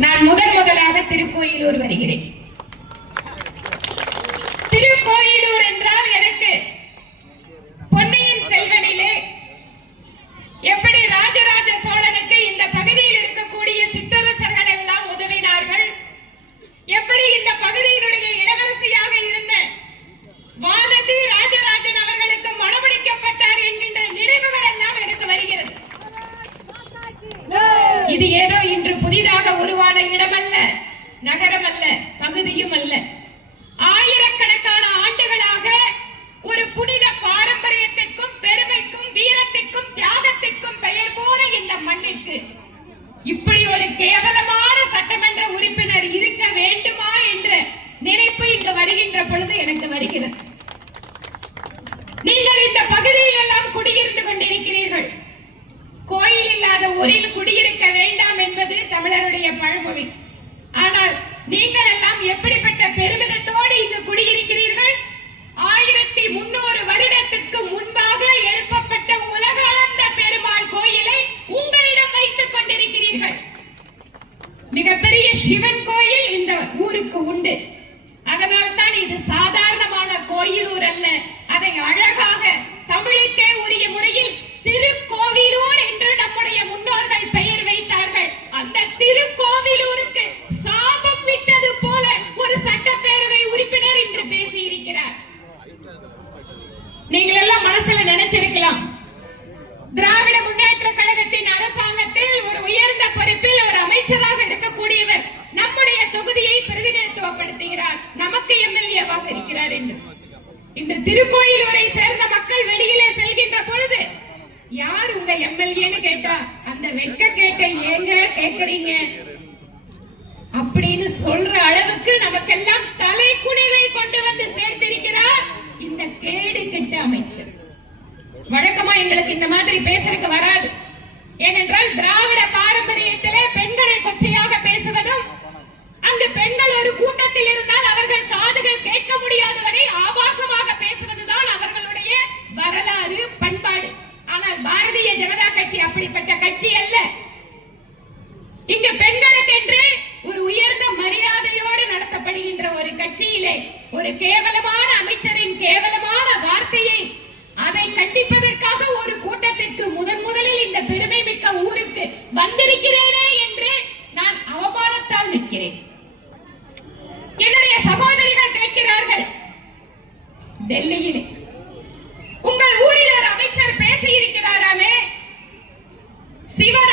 நான் முதன் முதலாக திருக்கோயிலூர் வருகிறேன். திருக்கோயிலூர் என்றால் எனக்கு பொன்னியின் செல்வனிலே எப்படி ராஜராஜ சோழனுக்கு இந்த பகுதியில் இருக்கக்கூடிய சிற்றரசர்கள் எல்லாம் உதவினார்கள்? எப்படி இந்த பகுதியினுடைய இளவரசியாக இருந்த வானதி ராஜராஜன் அவர்களுக்கு மணமளிக்கப்பட்டார் என்கின்ற நினைவுகள் எல்லாம் எனக்கு வருகிறது. இது ஏதோ புதிதாக உருவான இடமல்ல நகரம் அல்ல பகுதியும் அல்ல ஆயிரக்கணக்கான ஆண்டுகளாக ஒரு புனித பாரம்பரியத்திற்கும் பெருமைக்கும் வீரத்திற்கும் தியாகத்திற்கும் பெயர் போன இந்த மண்ணிற்கு இப்படி ஒரு கேவலமான சட்டமன்ற உறுப்பினர் இருக்க வேண்டுமா என்ற நினைப்பு இங்கு வருகின்ற பொழுது எனக்கு வருகிறது. நீங்கள் இந்த பகுதியில் எல்லாம் குடியிருந்து கொண்டிருக்கிறீர்கள். கோயில் இல்லாத ஊரில் குடியிருக்க தமிழருடைய பழமொழி. ஆனால் நீங்கள் எல்லாம் எப்படிப்பட்ட பெருமிதத்தோடு இங்கு குடியிருக்கிறீர்கள்? ஆயிரத்தி முன்னூறு வருடத்திற்கு முன்பாக எழுப்பப்பட்ட உலக உலகளந்த பெருமாள் கோயிலை உங்களிடம் வைத்துக் கொண்டிருக்கிறீர்கள். மிகப்பெரிய சிவன் கோயில் இந்த ஊருக்கு உண்டு. அதனால் தான் இது சாதாரணமான கோயிலூர் அல்ல. அதை அழகாக தமிழுக்கே திருக்கோவிலூருக்கு சாபம் விட்டது போல ஒரு சட்டப்பேரவை உறுப்பினர் இன்று நீங்கள் எல்லாம் மனசுல நினைச்சிருக்கலாம். திராவிட முன்னேற்ற கழகத்தின் அரசாங்கத்தில் ஒரு உயர்ந்த பொறுப்பில் ஒரு அமைச்சராக இருக்கக்கூடியவர் நம்முடைய தொகுதியை பிரதிநிதித்துவப்படுத்துகிறார். நமக்கு எம்எல்ஏவாக இருக்கிறார் என்று. இந்த திருக்கோயிலூரை யார் உங்க எம்எல்ஏன்னு கேட்டா அந்த வெட்க கேட்ட ஏங்க கேக்குறீங்க? அப்படின்னு சொல்ற அளவுக்கு நமக்கெல்லாம் தலை குனிவை கொண்டு வந்து சேர்த்திருக்கிறார் இந்த கேடு கெட்ட அமைச்சர். வழக்கமா எங்களுக்கு இந்த மாதிரி பேசுறதுக்கு வராது. ஏனென்றால் திராவிட பாரம்பரியத்திலே பெண்களை கொச்ச கட்சி அப்படிப்பட்ட கட்சி அல்ல. இங்க பெண்களுக்கென்று ஒரு உயர்ந்த மரியாதையோடு நடத்தப்படுகின்ற ஒரு கட்சியிலே ஒரு கேவலமான அமைச்சரின் கேவலமான வார்த்தையை அதை கண்டிப்பதற்காக ஒரு கூட்டத்திற்கு முதன் முதலில் இந்த பெருமை மிக்க ஊருக்கு வந்திருக்கிறேனே என்று நான் அவமானத்தால் நிற்கிறேன். என்னுடைய சகோதரிகள் கேட்கிறார்கள். டெல்லியிலே ¿Sí, verdad?